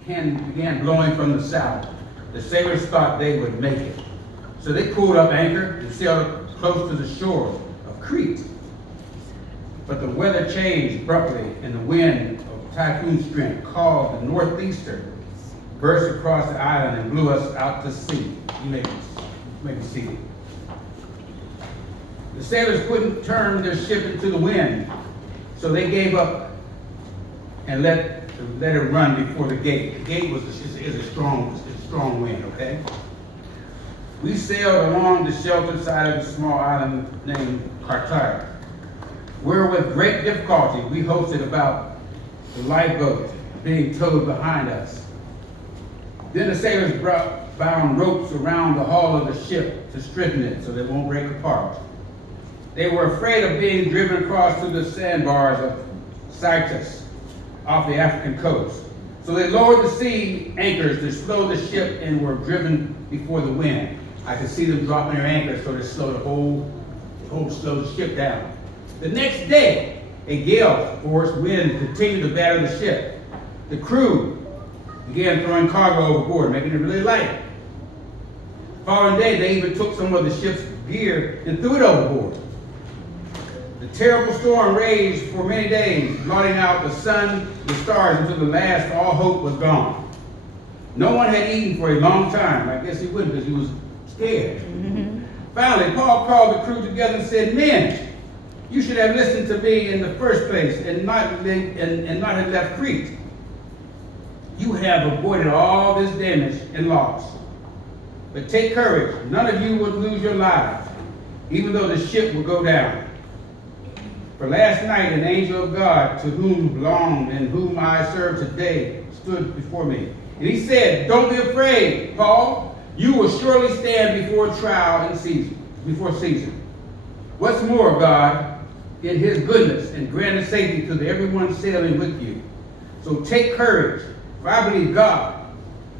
began blowing from the south. The sailors thought they would make it. So they pulled up anchor and sailed close to the shore of Crete. But the weather changed abruptly, and the wind of typhoon strength, called the northeaster, burst across the island and blew us out to sea. You may be seated. The sailors couldn't turn their ship into the wind, so they gave up and let it run before the gate. The gate is a strong wind, okay? We sailed along the sheltered side of a small island named Carthage, where with great difficulty we hosted about the lifeboat being towed behind us. Then the sailors bound ropes around the hull of the ship to strengthen it so they won't break apart. They were afraid of being driven across to the sandbars of Cyprus off the African coast. So they lowered the sea anchors to slow the ship and were driven before the wind. I could see them dropping their anchors so they slowed slow the ship down. The next day, a gale force wind continued to batter the ship. The crew began throwing cargo overboard, making it really light. The following day, they even took some of the ship's gear and threw it overboard. The terrible storm raged for many days, blotting out the sun, the stars, until the last all hope was gone. No one had eaten for a long time. I guess he wouldn't because he was scared. Finally, Paul called the crew together and said, "Men, you should have listened to me in the first place and not have left Crete. You have avoided all this damage and loss. But take courage. None of you would lose your lives, even though the ship would go down. For last night, an angel of God, to whom belong and whom I serve today, stood before me. And he said, 'Don't be afraid, Paul. You will surely stand before trial before Caesar. What's more, God, in his goodness, and granted safety to everyone sailing with you. So take courage, for I believe God.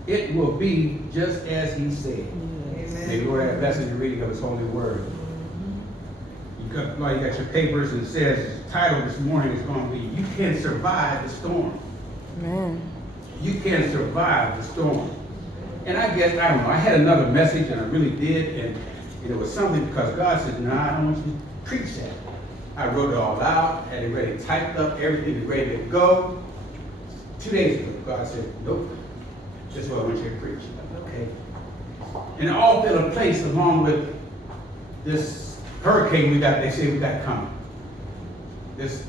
It will be just as he said.'" Amen. May the Lord have blessed the reading of his holy word. You got your papers, and it says, the title this morning is going to be, "You Can Survive the Storm." Amen. You can survive the storm. And I guess, I don't know, I had another message, and I really did, and it was something because God said, "No, I don't want you to preach that." I wrote it all out, had it ready, typed up, everything was ready to go. 2 days ago, God said, "Nope, this is what I want you to preach." Okay. And it all fell in place along with this hurricane they say we got coming. This,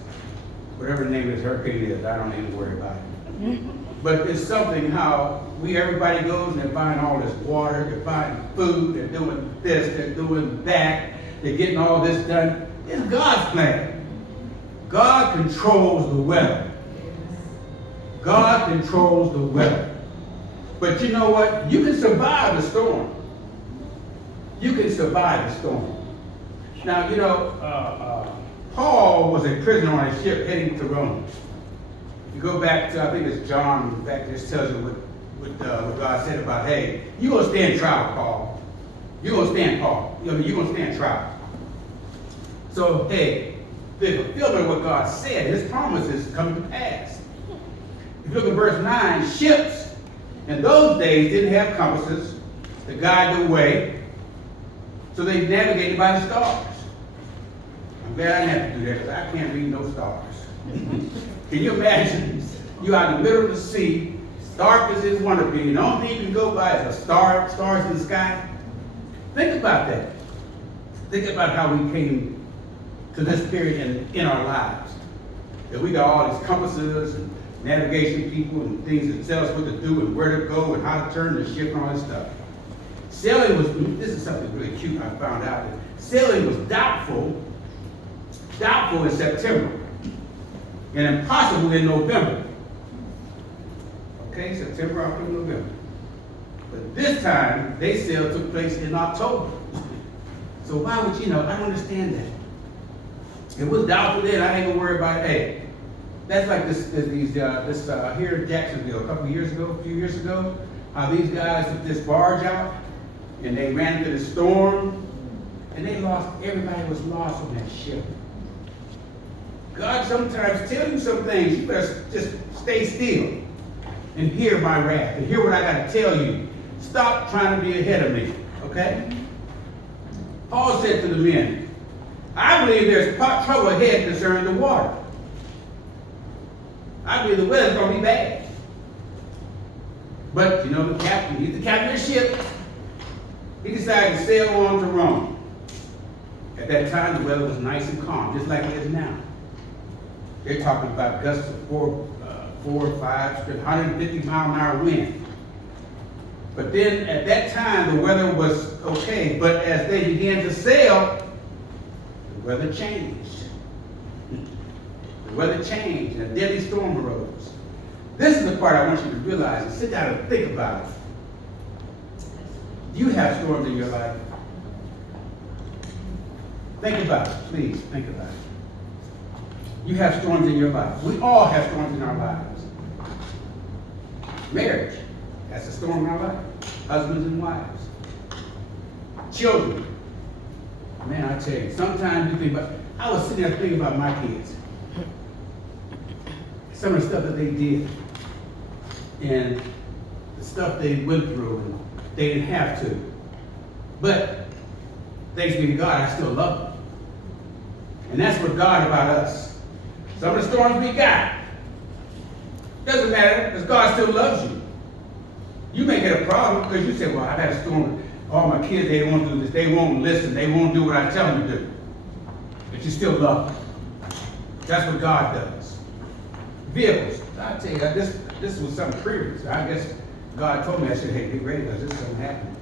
whatever the name of this hurricane is, I don't even worry about it. But it's something how everybody goes and they're buying all this water, they're buying food, they're doing this, they're doing that, they're getting all this done. It's God's plan. God controls the weather. God controls the weather. But you know what? You can survive the storm. You can survive the storm. Now, you know, Paul was a prisoner on a ship heading to Rome. You go back to, I think it's John, back this tells you what God said about, hey, you're going to stand trial, Paul. You're going to stand, Paul. You're going to stand trial. So, hey, the fulfillment of what God said, his promises come to pass. If you look at verse 9, ships in those days didn't have compasses to guide the way, so they navigated by the stars. I'm glad I didn't have to do that because I can't read no stars. Can you imagine? You're out in the middle of the sea, dark as it want to be, and the only thing you can go by is stars in the sky. Think about that. Think about how we came to this period in our lives. That we got all these compasses and navigation people and things that tell us what to do and where to go and how to turn the ship and all this stuff. Sailing was, this is something really cute I found out. That sailing was doubtful in September and impossible in November. Okay, September, October, November. But this time, they sail took place in October. So why would I don't understand that. It was doubtful then, I ain't gonna worry about it. Hey, that's like this here in Jacksonville a few years ago, how these guys took this barge out and they ran into the storm and everybody was lost on that ship. God sometimes tells you some things, you better just stay still. and hear my wrath and hear what I got to tell you. Stop trying to be ahead of me, okay? Paul said to the men, I believe there's trouble ahead concerning the water. I believe the weather's going to be bad. But, you know, the captain, he's the captain of the ship. He decided to sail on to Rome. At that time, the weather was nice and calm, just like it is now. They're talking about gusts of 4 or 5, 150-mile-an-hour wind. But then, at that time, the weather was okay. But as they began to sail, the weather changed. The weather changed, and a deadly storm arose. This is the part I want you to realize and sit down and think about it. You have storms in your life. Think about it, please. Think about it. You have storms in your life. We all have storms in our lives. Marriage, that's a storm in our life. Husbands and wives. Children. Man, I tell you, sometimes you think about, I was sitting there thinking about my kids. Some of the stuff that they did. And the stuff they went through, and they didn't have to. But, thanks be to God, I still love them. And that's what God about us. Some of the storms we got, doesn't matter, because God still loves you. You may get a problem because you say, well, I've had a storm. All my kids, they won't do this. They won't listen. They won't do what I tell them to do. But you still love them. That's what God does. Vehicles. I tell you, this was something previous. I guess God told me, I said, hey, get ready because this is something happening.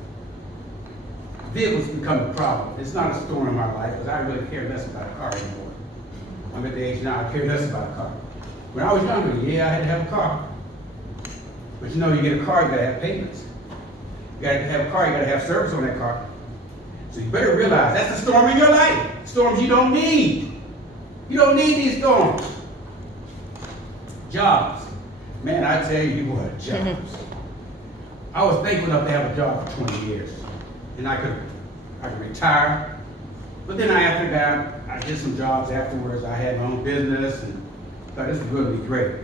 Vehicles become a problem. It's not a storm in my life because I really care less about a car anymore. I'm at the age now, I care less about a car. When I was younger, yeah, I had to have a car. But you know, you get a car, you gotta have payments. You gotta have a car, you gotta have service on that car. So you better realize that's a storm in your life. Storms you don't need. You don't need these storms. Jobs. Man, I tell you what, jobs. I was thankful enough to have a job for 20 years. And I could retire. But then after that, I did some jobs afterwards. I had my own business and thought this was going to be great.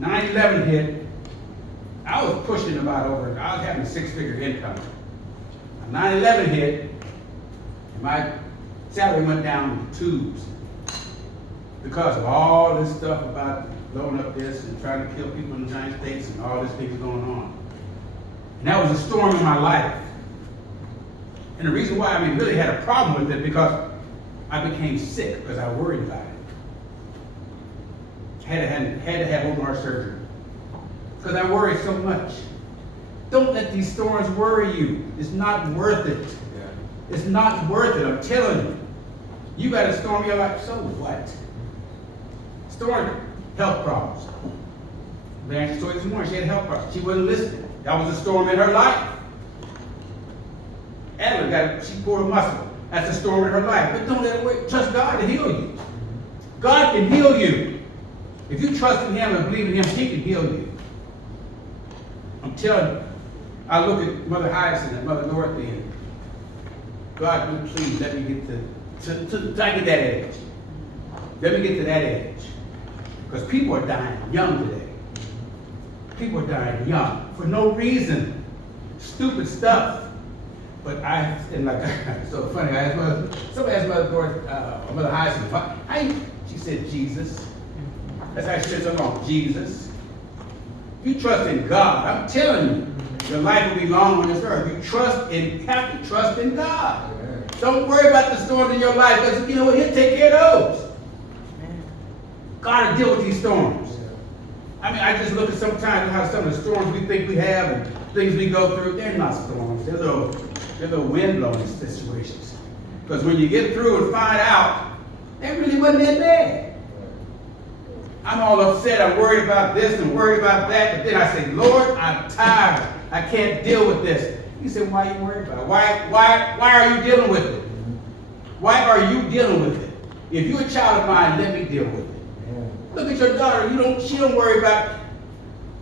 9/11 hit. I was pushing I was having a 6-figure income. 9/11 hit, and my salary went down the tubes because of all this stuff about blowing up this and trying to kill people in the United States and all this things going on. And that was a storm in my life. And the reason why I really had a problem with it because I became sick because I worried about it. Had to have open heart surgery because I worried so much. Don't let these storms worry you. It's not worth it. Yeah. It's not worth it. I'm telling you. You got a storm in your life. So what? Storm, health problems. Blanche told you this morning she had health problems. She wasn't listening. That was a storm in her life. Adler she pulled a muscle. That's a storm in her life. But don't let it wait. Trust God to heal you. God can heal you. If you trust in Him and believe in Him, He can heal you. I'm telling you. I look at Mother Hyacinth and Mother Dorothy and God, please let me get to that age. Let me get to that age. Because people are dying young today. People are dying young for no reason. Stupid stuff. But it's so funny. Somebody asked Mother Dorothy, Mother Hyacinth, she said, Jesus. That's how she said so long, Jesus. If you trust in God, I'm telling you, your life will be long on this earth. You have to trust in God. Amen. Don't worry about the storms in your life, because you know what? He'll take care of those. Amen. God will deal with these storms. Yeah. I just look at sometimes how some of the storms we think we have and things we go through, they're not storms. They're little wind-blowing situations. Because when you get through and find out, that really wasn't that bad. I'm all upset, I'm worried about this and worried about that, but then I say, Lord, I'm tired. I can't deal with this. He said, why are you worried about it? Why are you dealing with it? Why are you dealing with it? If you're a child of mine, let me deal with it. Yeah. Look at your daughter. She don't worry about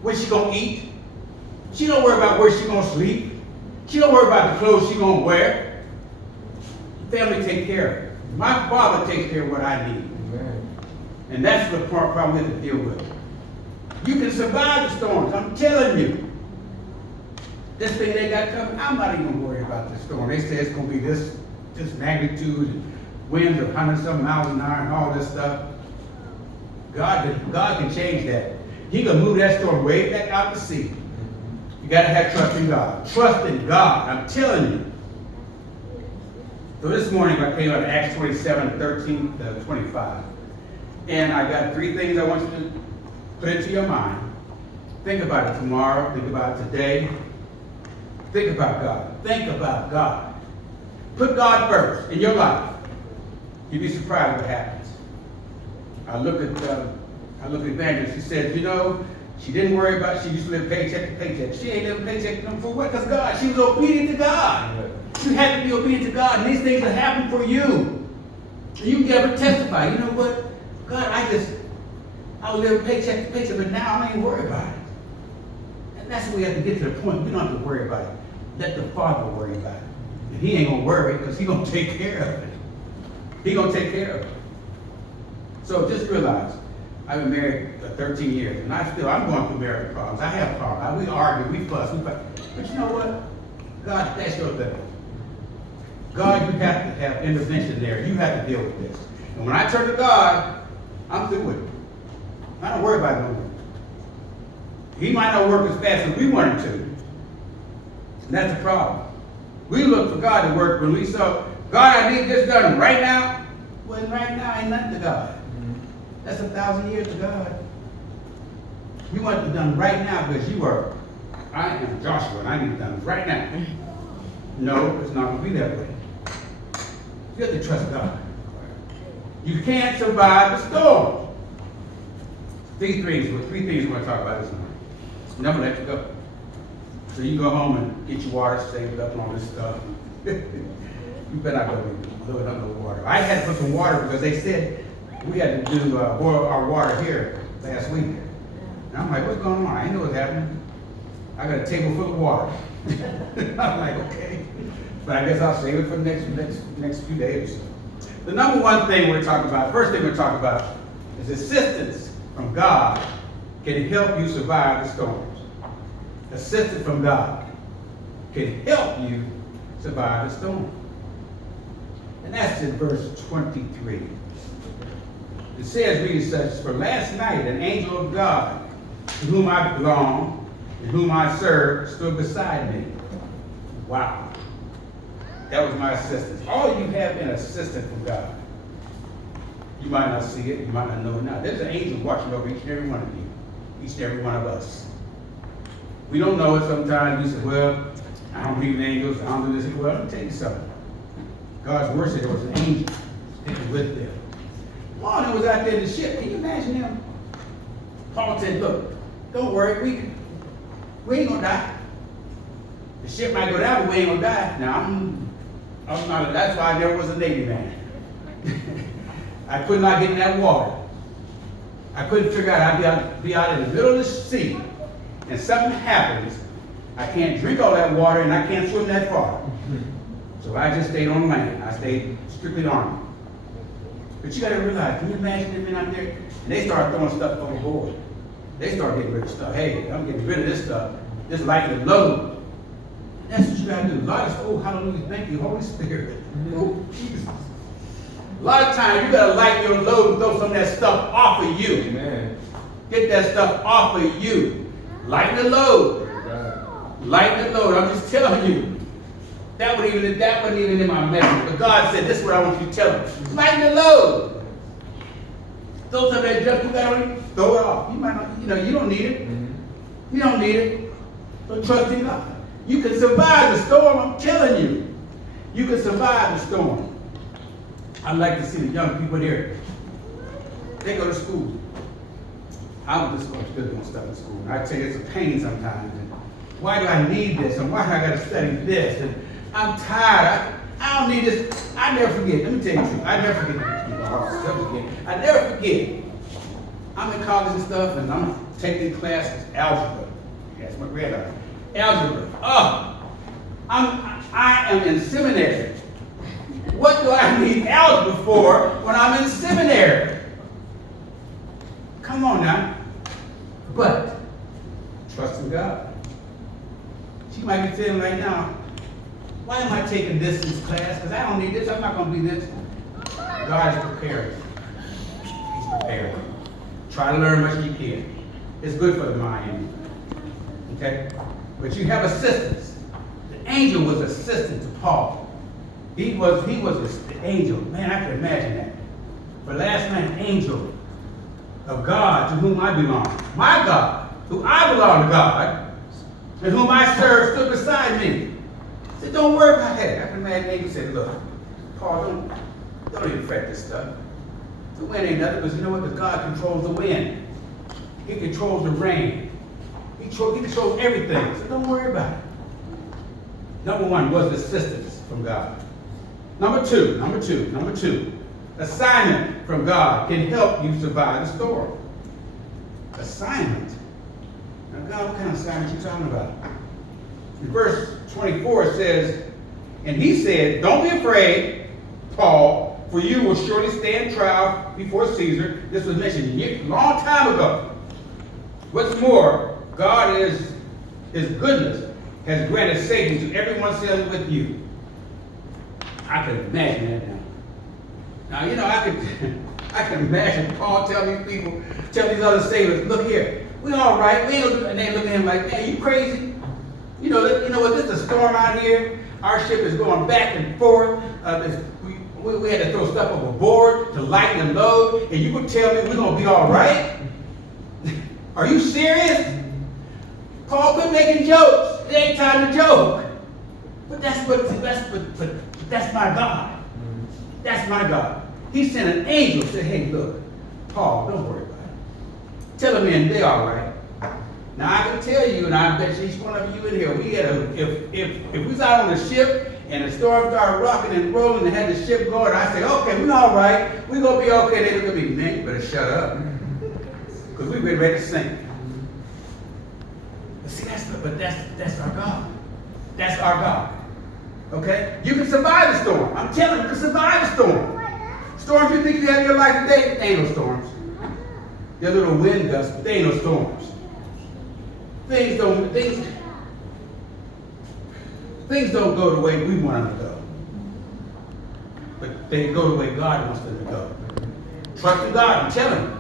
what she's going to eat. She don't worry about where she's going to sleep. She don't worry about the clothes she's going to wear. Family take care of her. My father takes care of what I need. Amen. And that's the problem we have to deal with. You can survive the storms. I'm telling you. This thing they got coming, I'm not even worried about the storm. They say it's going to be this magnitude, winds of 100-some miles an hour and all this stuff. God can change that. He can move that storm way back out to sea. You got to have trust in God. Trust in God. I'm telling you. So this morning I came out of Acts 27, 13 to 25. And I got 3 things I want you to put into your mind. Think about it tomorrow. Think about it today. Think about God. Think about God. Put God first in your life. You'd be surprised what happens. I look at Evangelist. She said, you know, she didn't worry about, she used to live paycheck to paycheck. She ain't living paycheck for what? Because God. She was obedient to God. You have to be obedient to God, and these things will happen for you. And you can ever testify. You know what? God, I was living paycheck to paycheck, but now I ain't worried about it. And that's what we have to get to the point. We don't have to worry about it. Let the Father worry about it. And He ain't going to worry because He's going to take care of it. He's going to take care of it. So just realize, I've been married for 13 years, and I'm going through marital problems. I have problems. We argue, we fuss, we fight. But you know what? God, that's your thing. God, you have to have intervention there. You have to deal with this. And when I turn to God, I'm through with it. I don't worry about it no more. He might not work as fast as we want him to. And that's the problem. We look for God to work when we saw, God, I need this done right now. Well, right now ain't nothing to God. That's 1,000 years to God. You want it done right now because I am Joshua and I need it done right now. No, it's not going to be that way. You have to trust God. You can't survive the storm. 3 things we're going to talk about this morning. Never let you go. So you go home and get your water saved up and all this stuff. You better not go load up no water. I had to put some water because they said we had to do boil our water here last week. And I'm like, what's going on? I didn't know what's happening. I got a table full of water. I'm like, okay. But I guess I'll save it for the next few days. The number one thing we're talking about, first thing we're talking about, is assistance from God can help you survive the storms. Assistance from God can help you survive the storm. And that's in verse 23. It says, reading such, for last night an angel of God, to whom I belong, and whom I serve, stood beside me. Wow. That was my assistance. All you have in assistance from God. You might not see it, you might not know it now. There's an angel watching over each and every one of you, each and every one of us. We don't know it sometimes. We say, well, I don't believe in angels, I don't do this. Well, let me tell you something. God's word said there was an angel sticking with them. Paul was out there in the ship. Can you imagine him? Paul said, look, don't worry, we ain't gonna die. The ship might go down, but we ain't gonna die. Now, I'm not, that's why I never was a Navy man. I could not get in that water. I couldn't figure out how to be out in the middle of the sea, and something happens, I can't drink all that water, and I can't swim that far. So I just stayed on land. I stayed strictly Army. But you gotta realize, can you imagine them men out there? And they start throwing stuff overboard. They start getting rid of stuff. Hey, I'm getting rid of this stuff. This life is low. That's what you gotta do. A lot of, oh, hallelujah, thank you, Holy Spirit. Oh, Jesus. A lot of times you gotta lighten your load and throw some of that stuff off of you. Amen. Get that stuff off of you. Lighten the load. Lighten the load. I'm just telling you. That wasn't even in my message. But God said, this is what I want you to tell them. Lighten the load. Throw some of that junk you got on you, throw it off. You might not, you don't need it. You don't need it. So trust in God. You can survive the storm, I'm telling you. You can survive the storm. I'd like to see the young people here. They go to school. I went to school, I'm still doing stuff in school. And I tell you, it's a pain sometimes. And why do I need this? And why do I got to study this? And I'm tired. I don't need this. I never forget. Let me tell you the truth. I never forget. I never forget. I'm in college and stuff, and I'm taking classes, algebra. That's my red eye. Algebra. Oh, I am in seminary. What do I need algebra for when I'm in seminary? Come on now. But trust in God. She might be feeling right now, why am I taking this class? Because I don't need this. I'm not going to be this. God is prepared. He's prepared. Try to learn much as you can. It's good for the mind. Okay? But you have assistants. The angel was assistant to Paul. He was the angel. Man, I can imagine that. But last night, an angel of God to whom I belong. My God, who I belong to God, and whom I serve, stood beside me. He said, don't worry about that. I can imagine the angel said, look, Paul, don't even fret this stuff. The wind ain't nothing, because you know what? Because God controls the wind. He controls the rain. He controls everything. So don't worry about it. Number one was assistance from God. Number two. Assignment from God can help you survive the storm. Assignment. Now, God, what kind of assignment are you talking about? In verse 24 it says, and he said, don't be afraid, Paul, for you will surely stand trial before Caesar. This was mentioned a long time ago. What's more, God is his goodness has granted safety to everyone sailing with you. I can imagine that now. Now, you know, I can imagine Paul tell these other sailors, look here, we all right, we ain't gonna do, and they look at him like, man, you crazy? You know what, this is a storm out here. Our ship is going back and forth. We had to throw stuff overboard to lighten the load, and you would tell me we're gonna be all right? Are you serious? Paul, quit making jokes. It ain't time to joke. But that's my God. That's my God. He sent an angel to say, hey, look, Paul, don't worry about it. Tell them in, they all right. Now I can tell you, and I bet each one of you in here, if we was out on the ship and the storm started rocking and rolling and had the ship going, I say, okay, we all right. We gonna be okay. They look at me, man, you better shut up. Because we've been ready to sink. But see, that's our God. That's our God. Okay? You can survive the storm. I'm telling you, you can survive the storm. Storms you think you have in your life today, they ain't no storms. They're little wind gusts, but they ain't no storms. Things don't go the way we want them to go. But they go the way God wants them to go. Trust in God, I'm telling you.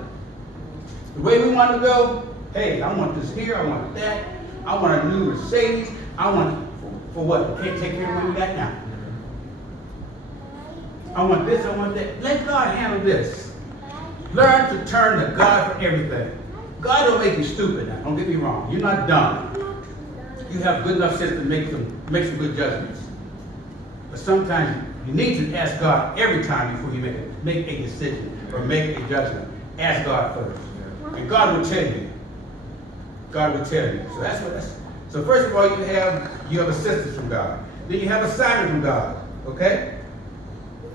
The way we want to go, hey, I want this here, I want that, I want a new Mercedes, I want, for what? We can't take care of what we got now. I want this, I want that. Let God handle this. Learn to turn to God for everything. God don't make you stupid now, don't get me wrong. You're not dumb. You have good enough sense to make some good judgments. But sometimes you need to ask God every time before you make a decision or make a judgment. Ask God first. And God will tell you. God will tell you. So first of all, you have assistance from God. Then you have assignment from God. Okay?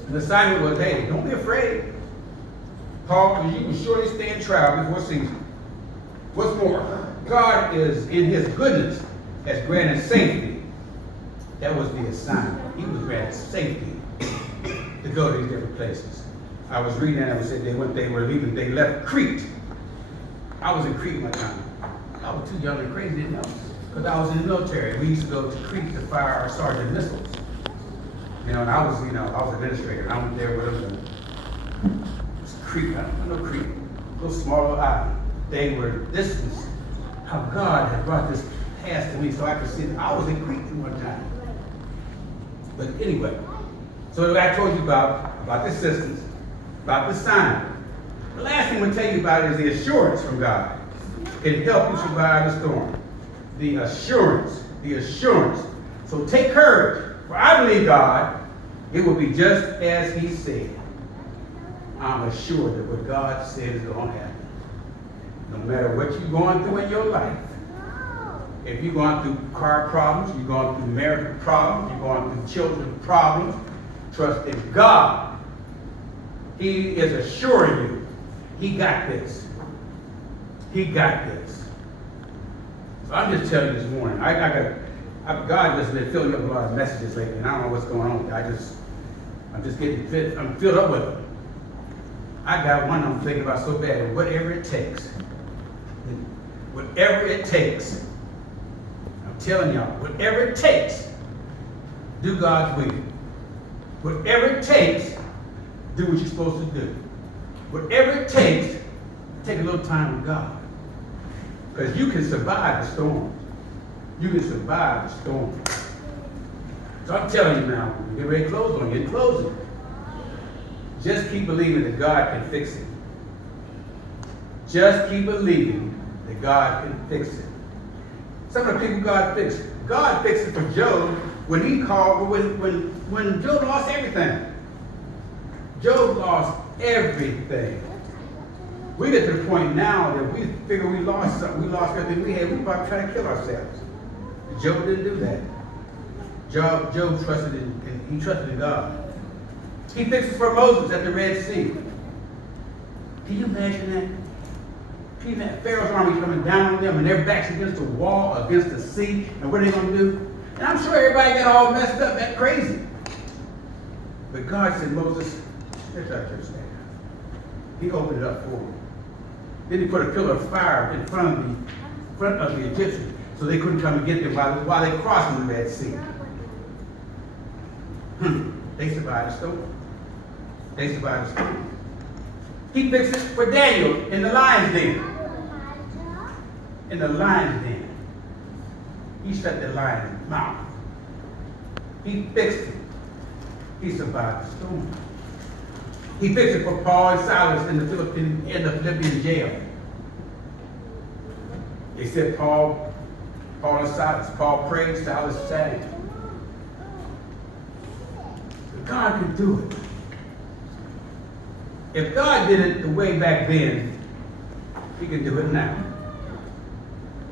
And the assignment was, hey, don't be afraid. Paul, you will surely stand trial before Caesar. What's more, God is in his goodness has granted safety. That was the assignment. He was granted safety to go to these different places. I was reading that and it said they left Crete. I was in Crete one time. I was too young and crazy, didn't know. Because I was in the military. We used to go to Crete to fire our sergeant missiles. You know, and I was administrator. And I went there with them. And it was Crete. I don't know Crete. A little small little island. This was how God had brought this past to me so I could see that I was in Crete one time. But anyway, so I told you about the assistance, about the sign. The last thing we'll tell you about is the assurance from God. It can help you survive the storm. The assurance. So take courage, for I believe God, it will be just as he said. I'm assured that what God said is going to happen. No matter what you're going through in your life, if you're going through car problems, you're going through marital problems, you're going through children problems, trust in God. He is assuring you, he got this. He got this. So I'm just telling you this morning, God has been filling up a lot of messages lately, and I don't know what's going on. I'm just getting fit. I'm filled up with them. I got one I'm thinking about so bad, whatever it takes. whatever it takes. I'm telling y'all, whatever it takes, do God's will. Whatever it takes, do what you're supposed to do. Whatever it takes, take a little time with God. Because you can survive the storm. You can survive the storm. So I'm telling you now, we get ready to close on you, closing. Just keep believing that God can fix it. Just keep believing that God can fix it. Some of the people God fixed. God fixed it for Job when he called, when Job lost everything. Job lost everything. We get to the point now that we figure we lost something, we lost everything we had, we about to try to kill ourselves. Job didn't do that. Job trusted he trusted in God. He fixed it for Moses at the Red Sea. Can you imagine that? Can you imagine Pharaoh's army coming down on them and their backs against the wall, against the sea, and what are they going to do? And I'm sure everybody got all messed up, that crazy. But God said, Moses, stretch out your staff. He opened it up for them. Then he put a pillar of fire in front of the Egyptians, so they couldn't come and get them while they crossed the Red Sea. They survived the storm. They survived the storm. He fixed it for Daniel in the lion's den. In the lion's den. He shut the lion's mouth. He fixed it. He survived the storm. He fixed it for Paul and Silas in the Philippian jail. They said Paul and Silas. Paul prayed, Silas sang. But God can do it. If God did it the way back then, he can do it now.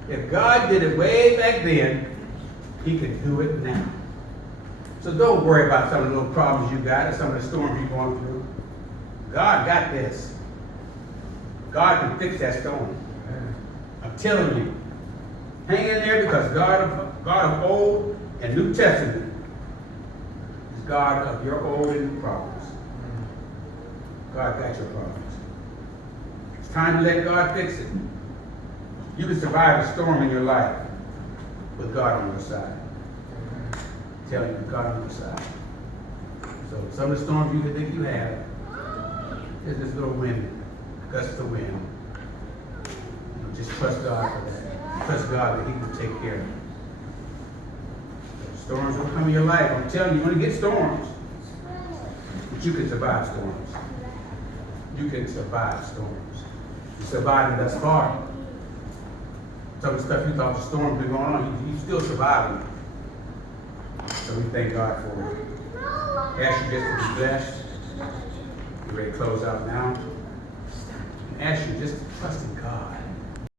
If God did it way back then, he can do it now. So don't worry about some of the little problems you got or some of the storms you're going through. God got this. God can fix that storm. I'm telling you. Hang in there, because God of Old and New Testament is God of your old and new problems. God got your problems. It's time to let God fix it. You can survive a storm in your life with God on your side. I'm telling you, God on your side. So some of the storms you think you have, there's this little wind, gust of wind. Just trust God for that. Trust God that he will take care of it. Storms will come in your life. I'm telling you, you're going to get storms. But you can survive storms. You can survive storms. You survived them thus far. Some of the stuff you thought the storms been going on, you still surviving. So we thank God for it. Ask you just to be blessed. We're ready to close out now. And ask you just to trust in God.